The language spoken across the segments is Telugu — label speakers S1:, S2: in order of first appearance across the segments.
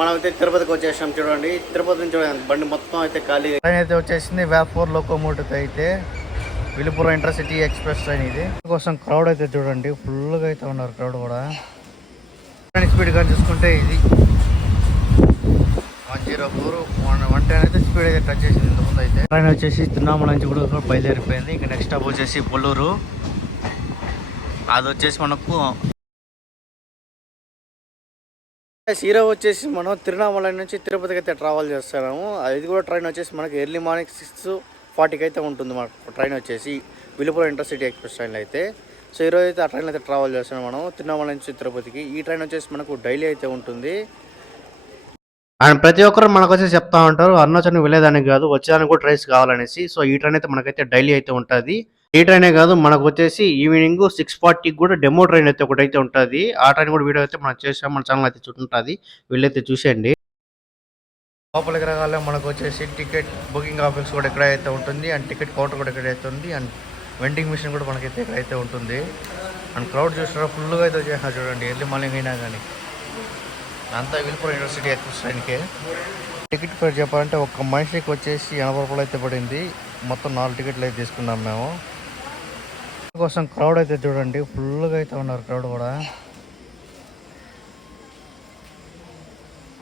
S1: మనం అయితే తిరుపతికి వచ్చేసాం చూడండి. తిరుపతి నుంచి బండి మొత్తం అయితే ఖాళీ. ట్రైన్ అయితే వచ్చేసింది వ్యాప్ ఫోర్ లోకోమోటివ్ అయితే. విలుపురం ఇంటర్సిటీ ఎక్స్ప్రెస్ ట్రైన్ ఇది. కోసం క్రౌడ్ అయితే చూడండి ఫుల్గా అయితే ఉన్నారు క్రౌడ్ కూడా. ట్రైన్ స్పీడ్గా చూసుకుంటే ఇది. One zero four one one ten అయితే స్పీడ్ అయితే టచ్ చేసింది ఇంతకుముందు అయితే. ట్రైన్ వచ్చేసి తిరునామల నుంచి కూడా బయలుదేరిపోయింది. ఇంకా నెక్స్ట్ స్టాప్ వచ్చేసి పొల్లూరు అది వచ్చేసి మనకు హీరో వచ్చేసి మనం తిరునామల నుంచి తిరుపతికి అయితే ట్రావెల్ చేస్తున్నాము. అది కూడా ట్రైన్ వచ్చేసి మనకి ఎర్లీ మార్నింగ్ సిక్స్ ఫార్టీకి అయితే ఉంటుంది మనకు ట్రైన్ వచ్చేసి విలుపురం ఇంటర్సిటీ ఎక్స్ప్రెస్ ట్రైన్లో అయితే. సో ఈరోజు అయితే ఆ ట్రైన్ అయితే ట్రావెల్ చేస్తున్నాం మనం తిరునామల నుంచి తిరుపతికి. ఈ ట్రైన్ వచ్చేసి మనకు డైలీ అయితే ఉంటుంది. అండ్ ప్రతి ఒక్కరు మనకు చెప్తా ఉంటారు అరుణాచలం వెళ్ళేదానికి కాదు వచ్చేదానికి కూడా ట్రైన్స్ కావాలనేసి. సో ఈ ట్రైన్ అయితే మనకైతే డైలీ అయితే ఉంటుంది. ఈ ట్రైనే కాదు మనకు వచ్చేసి ఈవినింగ్ సిక్స్ ఫార్టీకి కూడా డెమో ట్రైన్ అయితే ఒకటి అయితే ఉంటుంది. ఆ ట్రైన్ కూడా వీడియో అయితే మనం చేసాం మన ఛానల్ అయితే చుట్టుంటుంది. వీళ్ళైతే చూసేయండి. లోపలికి రాగానే మనకు వచ్చేసి టికెట్ బుకింగ్ ఆఫీస్ కూడా ఎక్కడైతే ఉంటుంది అండ్ టికెట్ కౌంటర్ కూడా ఎక్కడైతే ఉంది అండ్ వెండింగ్ మిషన్ కూడా మనకైతే ఎక్కడైతే ఉంటుంది. అండ్ క్రౌడ్ చూసినా ఫుల్గా అయితే వచ్చేసినా చూడండి ఎర్లీ మార్నింగ్ అయినా కానీ. అంతా విల్పూర్ యూనివర్సిటీ ఎక్స్ప్రెస్ టికెట్ ఫేర్ చెప్పాలంటే ఒక మనిషికి వచ్చేసి ఎనభై రూపాయలు అయితే పడింది. మొత్తం నాలుగు టికెట్లు అయితే తీసుకున్నాం మేము. కోసం క్రౌడ్ అయితే చూడండి. ఫుల్గా అయితే ఉన్నారు క్రౌడ్ కూడా.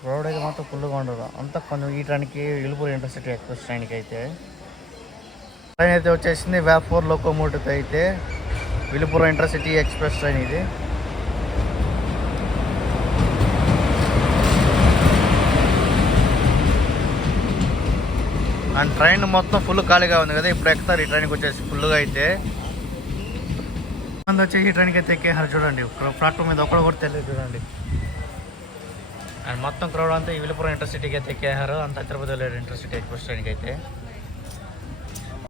S1: క్రౌడ్ అయితే మాత్రం ఫుల్గా ఉండదు. అంతా కొంచెం ఈ ట్రైన్కి విలుపూర్ ఇంటర్సిటీ ఎక్స్ప్రెస్ ట్రైన్కి అయితే. ట్రైన్ అయితే వచ్చేసింది. వ్యాప్ ఫోర్ లోకోమోటివ్ అయితే. విలుపురం ఇంటర్సిటీ ఎక్స్ప్రెస్ ట్రైన్ ఇది. అండ్ ట్రైన్ మొత్తం ఫుల్ ఖాళీగా ఉంది కదా ఇప్పుడు ఎక్కుతారు. ఈ ట్రైన్కి వచ్చేసి ఫుల్గా అయితే. మంది వచ్చి ఈ ట్రైన్కి అయితే ఎక్కేసారు చూడండి. ప్లాట్ఫామ్ మీద ఒక్కడ కూడా తెలియదు చూడండి. అండ్ మొత్తం క్రౌడ్ అంతా ఈ విలుపురం ఇంటర్సిటీకి అయితే ఎక్కేసారు అంత తిరుపతి వెళ్ళారు ఇంటర్సిటీ ఎక్స్ప్రెస్ ట్రైన్కి అయితే.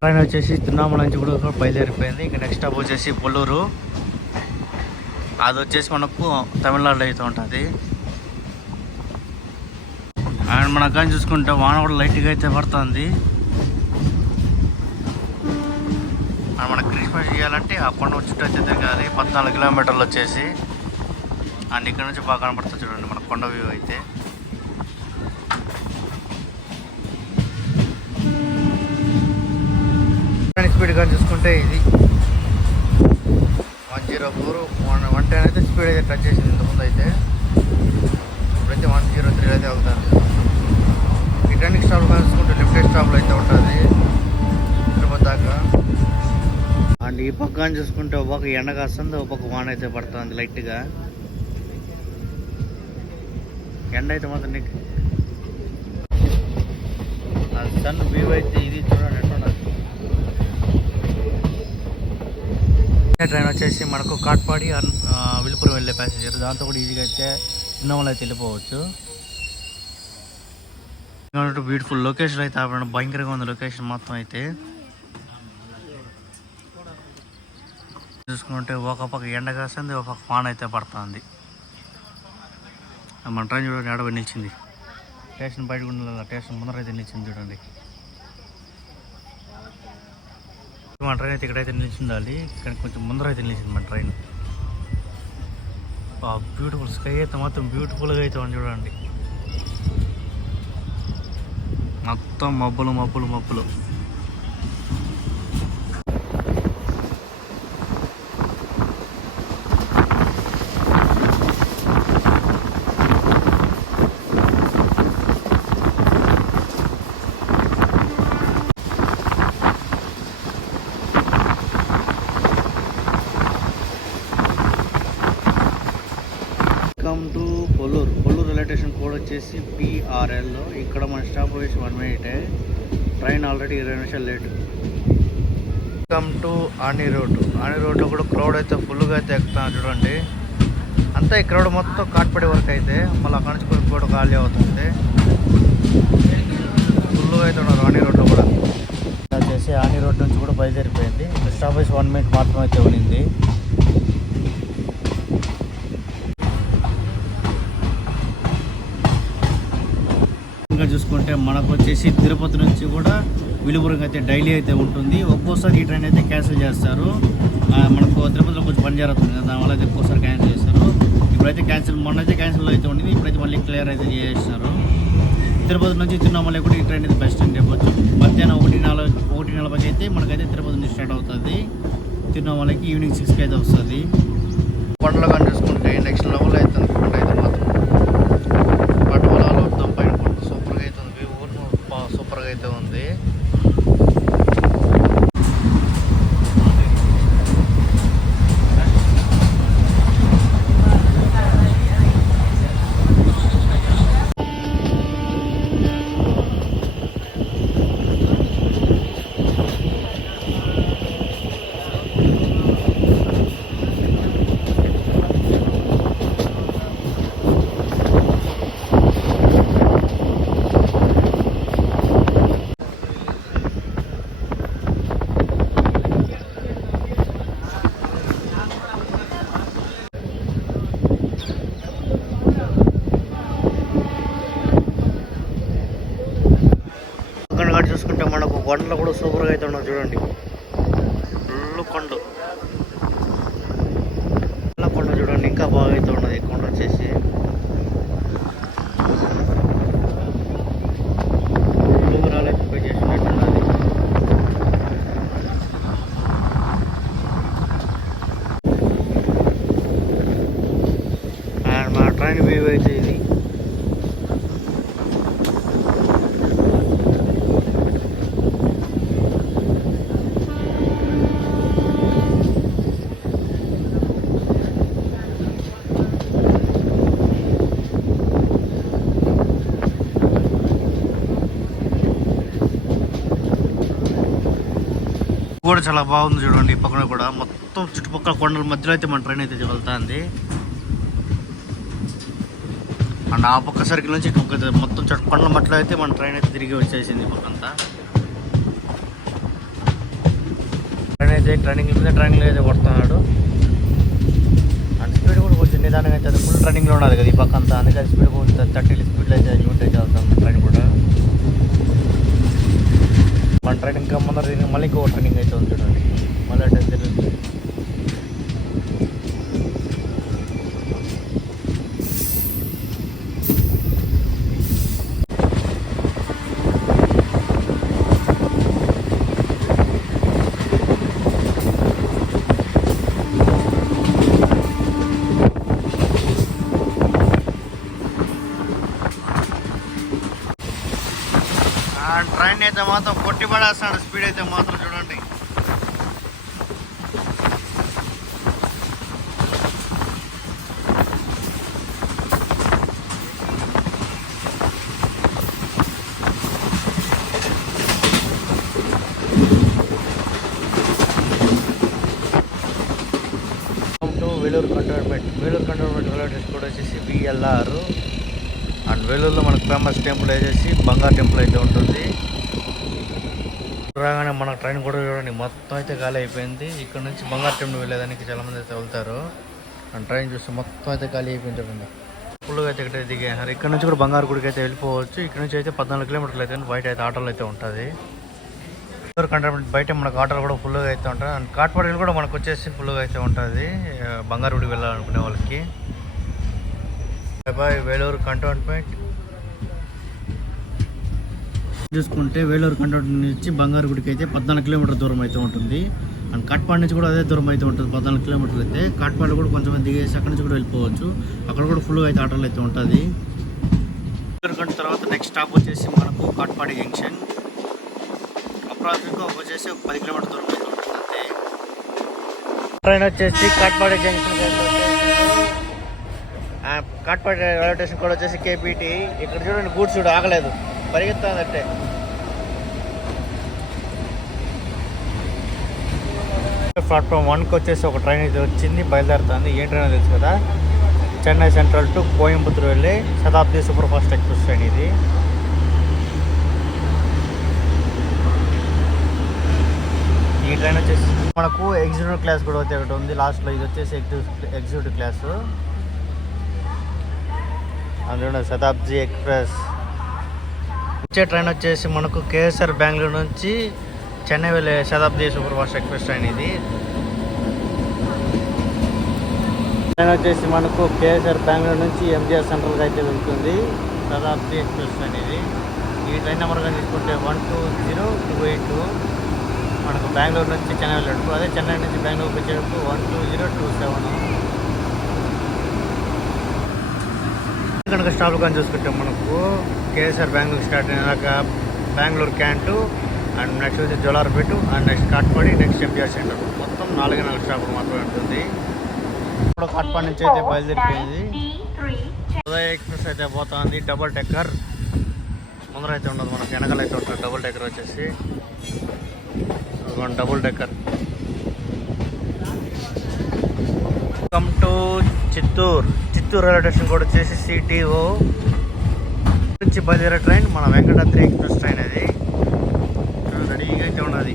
S1: ట్రైన్ వచ్చేసి తిరునామల నుంచి కూడా బయలుదేరిపోయింది. ఇంకా నెక్స్ట్ స్టాప్ వచ్చేసి పొల్లూరు అది వచ్చేసి మనకు తమిళనాడులో అయితే ఉంటుంది. అండ్ మన కానీ చూసుకుంటే వాన కూడా లైట్గా అయితే పడుతుంది. అండ్ మన క్రిస్మస్ చేయాలంటే ఆ కొండ చుట్టూ అయితే తిరగాలి. పద్నాలుగు కిలోమీటర్లు వచ్చేసి. అండ్ ఇక్కడ నుంచి బాగా కనపడుతుంది చూడండి మన కొండ వ్యూ అయితే. స్పీడ్ కానీ చూసుకుంటే ఇది. One zero four one one ten అయితే స్పీడ్ అయితే టచ్ చేసింది ఇంతకుముందు అయితే. ఇప్పుడైతే వన్ జీరో త్రీ అయితే వెళ్తాను స్టాప్లో అయితే ఉంటుంది. తిరుపతి దాకా. అండ్ ఈ పక్కన చూసుకుంటే ఒక ఎండ కాస్తుంది ఒక వాన అయితే పడుతుంది లైట్గా. ఎండ అయితే మాత్రం నీకు సన్ వ్యూ అయితే ఇది చూడండి ట్రైన్ వచ్చేసి మనకు కాట్పాడి విలుపురం వెళ్ళే ప్యాసింజర్ దాంతో కూడా ఈజీగా అయితే ఇన్నోవాలో అయితే వెళ్ళిపోవచ్చు. బ్యూటిఫుల్ లొకేషన్ అయితే ఆపడం భయంకరంగా ఉంది లొకేషన్ మొత్తం అయితే. చూసుకుంటే ఒక పక్క ఎండ కాస్తుంది ఒక పక్క వాన అయితే పడుతుంది. మన ట్రైన్ చూడండి ఆడబడి నిలిచింది. స్టేషన్ బయట ఉండాలి స్టేషన్ ముందర అయితే నిలిచింది చూడండి. మన ట్రైన్ అయితే ఇక్కడైతే నిలిచిండాలి ఇక్కడ కొంచెం ముందర అయితే నిలిచింది మన ట్రైన్. బ్యూటిఫుల్ స్కై అయితే మాత్రం బ్యూటిఫుల్గా అయితే ఉంది చూడండి. మొత్తం మబ్బులు మబ్బులు మబ్బులు. నిమిషాలు late. Welcome to Arni road Arni రోడ్లో కూడా క్రౌడ్ అయితే ఫుల్గా అయితే ఎక్కుతాను చూడండి. అంతా ఈ క్రౌడ్ మొత్తం కాట్పడే వరకు అయితే మళ్ళీ అక్కడి నుంచి కూడా కూడా ఖాళీ అవుతుంది. ఫుల్గా అయితే ఉన్నారు ఆని రోడ్లో కూడా. వచ్చేసి ఆని రోడ్ నుంచి కూడా బయలుదేరిపోయింది. స్టాప్ ఆఫీస్ వన్ మినిట్ మాత్రం అయితే ఉండింది. ఇంకా చూసుకుంటే మనకు వచ్చేసి తిరుపతి నుంచి కూడా విలుపురంకి అయితే డైలీ అయితే ఉంటుంది. ఒక్కోసారి ఈ ట్రైన్ అయితే క్యాన్సిల్ చేస్తారు. మనకు తిరుపతిలో కొంచెం పని జరుగుతుంది కదా దానివల్ల అయితే ఒక్కోసారి క్యాన్సిల్ చేస్తారు. ఇప్పుడైతే క్యాన్సిల్ మొన్నైతే క్యాన్సిల్ అయితే ఉండింది ఇప్పుడైతే మళ్ళీ క్లియర్ అయితే చేస్తారు తిరుపతి నుంచి తిరువణమలై కూడా ఈ ట్రైన్ అయితే బెస్ట్ అని చెప్పొచ్చు. మధ్యాహ్నం ఒకటి నలభై ఒకటి నలభైకి అయితే మనకైతే తిరుపతి నుంచి స్టార్ట్ అవుతుంది. తిరువణమలైకి ఈవినింగ్ సిక్స్కి అయితే వస్తుంది. కొండలు కానీ చూసుకుంటే నెక్స్ట్ లెవెల్ అవుతుంది కొండ అయితే మాత్రం పట్టు పొలాలు వద్దాం పైన కొండ సూపర్గా అయితే ఉంది ఊరు సూపర్గా అయితే ఉంది అక్కడ అంటే మనకు కొండలు కూడా సూపర్గా అయితే ఉన్నాయి చూడండి. ఫుల్ కొండలు కొండ చూడండి ఇంకా బాగా అయితే ఉన్నది ఈ కొండ వచ్చేసి దూరాలు అయితే పోయి చేసినట్టున్నది అండ్ మా ట్రైన్ వ్యూ అయితే ఇది కూడా చాలా బాగుంది చూడండి పక్కన కూడా. మొత్తం చుట్టుపక్కల కొండల మధ్యలో అయితే మన ట్రైన్ అయితే వెళ్తుంది. అండ్ ఆ పక్క సర్కిల్ నుంచి ఇటు పక్క మొత్తం చుట్టు కొండల మధ్యలో అయితే మన ట్రైన్ అయితే తిరిగి వచ్చేసింది పక్కంతా. ట్రైన్ అయితే ట్రైనింగ్ మీద ట్రైనింగ్ అయితే కొడుతున్నాడు. అండ్ స్పీడ్ కూడా కొంచెం నిదానంగా అయితే ఫుల్ ట్రైనింగ్లో ఉన్నది కదా ఈ పక్క అంతా స్పీడ్ కొంచెం థర్టీ స్పీడ్లో అయితే యూనిట్ అయితే వెళ్తాం ట్రైన్ కూడా. మన ట్రైన్ ఇంకా ముందర తిరిగి మళ్ళీ ఇంకో ట్రైనింగ్ అయితే ఉంది చూడండి. మళ్ళీ అటు మాత్రం స్పీడ్ అయితే మాత్రం చూడండి. Vellore cantonment Vellore cantonment railway station కూడా వచ్చేసి విఎల్ఆర్ అండ్ వేలూరులో మనకు ఫేమస్ టెంపుల్ వచ్చేసి బంగారు టెంపుల్ అయితే ఉంటుంది. రాగానే మన ట్రైన్ కూడా చూడండి మొత్తం అయితే ఖాళీ అయిపోయింది. ఇక్కడ నుంచి బంగారు టెంపుల్ వెళ్ళేదానికి చాలామంది అయితే వెళ్తారు. అండ్ ట్రైన్ చూస్తే మొత్తం అయితే ఖాళీ అయిపోయింది చూడండి. ఫుల్గా అయితే ఇక్కడ దిగారు. ఇక్కడ నుంచి కూడా బంగారు గుడికి అయితే వెళ్ళిపోవచ్చు. ఇక్కడ నుంచి అయితే పద్నాలుగు కిలోమీటర్లు అయితే బయట అయితే ఆటోలు అయితే ఉంటుంది. కంటోన్మెంట్ బయట మనకు ఆటోలు కూడా ఫుల్గా అయితే ఉంటాయి. అండ్ కాట్పాడీలు కూడా మనకు వచ్చేసి ఫుల్గా అయితే ఉంటుంది. బంగారు గుడికి వెళ్ళాలనుకునే వాళ్ళకి. బాయ్ వేలూరు కంటోన్మెంట్ చూసుకుంటే వేలూరు కంటోన్మెంట్ నుంచి బంగారు గుడికి అయితే పద్నాలుగు కిలోమీటర్ దూరం అయితే ఉంటుంది. అండ్ కాట్పాడ్ నుంచి కూడా అదే దూరం అయితే ఉంటుంది పద్నాలుగు కిలోమీటర్లు అయితే. కాట్పాడ్ కూడా కొంచెం దిగేసి అక్కడి నుంచి కూడా వెళ్ళిపోవచ్చు. అక్కడ కూడా ఫుల్ అయితే ఆటోలు అయితే ఉంటుంది. వేలూరు కంట తర్వాత నెక్స్ట్ స్టాప్ వచ్చేసి మనకు కాట్పాడి జంక్షన్. అప్రాక్సిమేట్గా వచ్చేసి ఒక పది కిలోమీటర్ దూరం అయితే ఉంటుంది. అంతే. ట్రైన్ వచ్చేసి Katpadi junction Katpadi railway station కూడా వచ్చేసి కేపీటీ. ఇక్కడ చూడండి గూడ్స్ చూడు ఆగలేదు. పరిగెత్తానంటే ప్లాట్ఫామ్ వన్కి వచ్చేసి ఒక ట్రైన్ అయితే వచ్చింది బయలుదేరుతుంది. ఏ ట్రైన్ తెలుసు కదా? చెన్నై సెంట్రల్ టు కోయంబత్తూరు వెళ్ళి Shatabdi super fast express train ఇది. ఈ ట్రైన్ వచ్చేసి మనకు ఎగ్జిక్యూటివ్ క్లాస్ కూడా అయితే ఒకటి ఉంది. లాస్ట్లో ఇది వచ్చేసి ఎగ్జిక్యూటివ్ క్లాసు. అందులో శతాబ్ది ఎక్స్ప్రెస్. వచ్చే ట్రైన్ వచ్చేసి మనకు కేఎస్ఆర్ బెంగళూరు నుంచి చెన్నై వెళ్ళే Shatabdi super fast express train ఇది. ట్రైన్ వచ్చేసి మనకు కేఎస్ఆర్ బెంగళూరు నుంచి ఎంజిఆర్ సెంట్రల్కి అయితే వెళ్తుంది. శతాబ్ది ఎక్స్ప్రెస్ అనేది ఈ ట్రైన్ నెంబర్ కానీ తీసుకుంటే one two zero two eight two. మనకు బెంగళూరు నుంచి చెన్నై వెళ్ళేటప్పుడు అదే చెన్నై నుంచి బెంగళూరుకి వచ్చేటప్పుడు one two zero two seven. కనుక స్టాప్ కానీ చూసుకుంటే మనకు కేఎస్ఆర్ బెంగళూరు స్టార్ట్ అయినాక బెంగళూరు క్యాంటు అండ్ నెక్స్ట్ వచ్చి Jolarpet and next Katpadi next MPR centre. మొత్తం నాలుగే నాలుగు స్టాపులు మాత్రమే ఉంటుంది. ఇప్పుడు కాట్పాడి నుంచి అయితే బయలుదేరిపోయింది. ఉదయ ఎక్స్ప్రెస్ అయితే పోతుంది డబుల్ డెక్కర్. ముందర అయితే ఉండదు మనకు వెనకాల అయితే ఉంటుంది డబుల్ టెక్కర్ వచ్చేసి. Double decker. Welcome to Chittoor. Chittoor railway station కూడా వచ్చేసి సిటీఓ నుంచి బయలుదేరే ట్రైన్ మన వెంకటాద్రి ఎక్స్ప్రెస్ ట్రైన్ అది. రెడీగా అయితే ఉన్నది.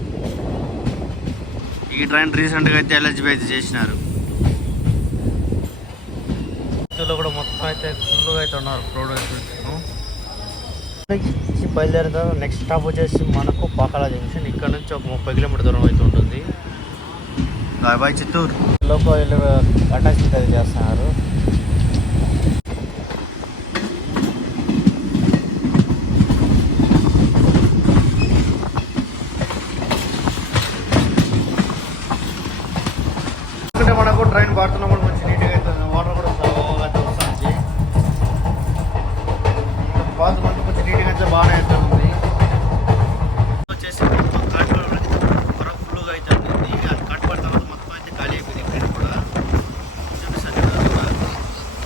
S1: ఈ ట్రైన్ రీసెంట్గా అయితే ఎల్హెచ్బి అయితే చేసినారు. చిత్తూరులో కూడా మొత్తం అయితే ఫుల్గా అయితే ఉన్నారు ప్రోడక్ట్స్ నుంచి నెక్స్ట్ స్టాప్ వచ్చేసి మనకు పాకాల జంక్షన్ ఇక్కడ నుంచి ఒక ముప్పై కిలోమీటర్ దూరం అయితే ఉంటుంది. Bye bye Chittoor. Loco attachment అది చేస్తున్నారు ఎందుకంటే మనకు ట్రైన్ పాడుతున్నప్పుడు మంచి నీట్గా అవుతుంది వాటర్ కూడా స్లోగా అయితే వస్తుంది పాడుతున్నప్పుడు కొంచెం నీట్గా అయితే బాగానే అయితే ఉంది వచ్చేసి మొత్తం కాట్పాడు అనేది వరకు ఫుల్గా అయితే ఉంది ఇక అది కాట్పాడు తర్వాత మొత్తం అయితే ఖాళీ అయిపోయింది ట్రైన్ కూడా చూపిస్తాను కదా కూడా.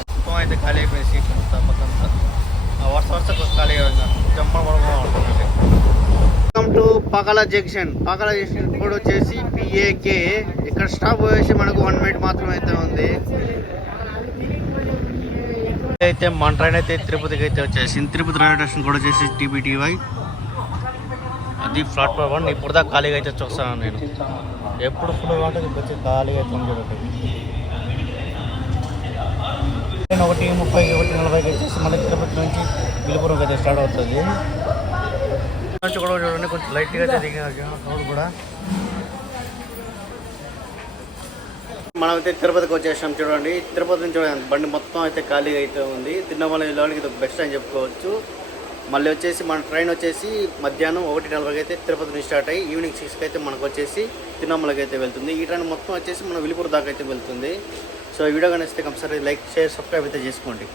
S1: మొత్తం అయితే ఖాళీ అయిపోయింది సీట్ మొత్తం మొత్తం అంతా. ఆ వరుస వరుస ఖాళీ జమ్మ పడకుండా ఉంటుందండి welcome to junction. Pakala junction కూడా వచ్చేసి పిఏకే ఇక్కడ స్టాప్ వచ్చేసి మనకు వన్ మినిట్ మాత్రమే అయితే ఉంది. అయితే మన ట్రైన్ అయితే తిరుపతికి అయితే వచ్చేసింది. తిరుపతి రైల్వే స్టేషన్ కూడా వచ్చేసి టీబీటీవై అది ప్లాట్ఫామ్ వన్. ఇప్పుడు దాకా ఖాళీగా అయితే చూస్తాను నేను. ఎప్పుడు ఫుల్ ఉంటుంది వచ్చి ఖాళీగా అయితే ఉంది ఒకటి ముప్పై ఒకటి నలభైకి వచ్చేసి మళ్ళీ తిరుపతి నుంచి విలుపురంకి అయితే స్టార్ట్ అవుతుంది. కూడా చూడండి కొంచెం లైట్గా రోడ్ కూడా. మనం అయితే తిరుపతికి వచ్చేసాం చూడండి. తిరుపతి నుంచి చూడండి బండి మొత్తం అయితే ఖాళీగా అయితే ఉంది. తిరుమల వెళ్ళడానికి ఇది బెస్ట్ అని చెప్పుకోవచ్చు. మళ్ళీ వచ్చేసి మన ట్రైన్ వచ్చేసి మధ్యాహ్నం ఒకటి నలభైకి అయితే తిరుపతి నుంచి స్టార్ట్ అయ్యి ఈవినింగ్ సిక్స్కి అయితే మనకు వచ్చేసి తిరుమలకి అయితే వెళ్తుంది. ఈ ట్రైన్ మొత్తం వచ్చేసి మన విలుపుర దాకా అయితే వెళ్తుంది. సో ఈ వీడియో కనిస్తే కంపల్సరీ లైక్ షేర్ సబ్స్క్రైబ్ అయితే చేసుకోండి.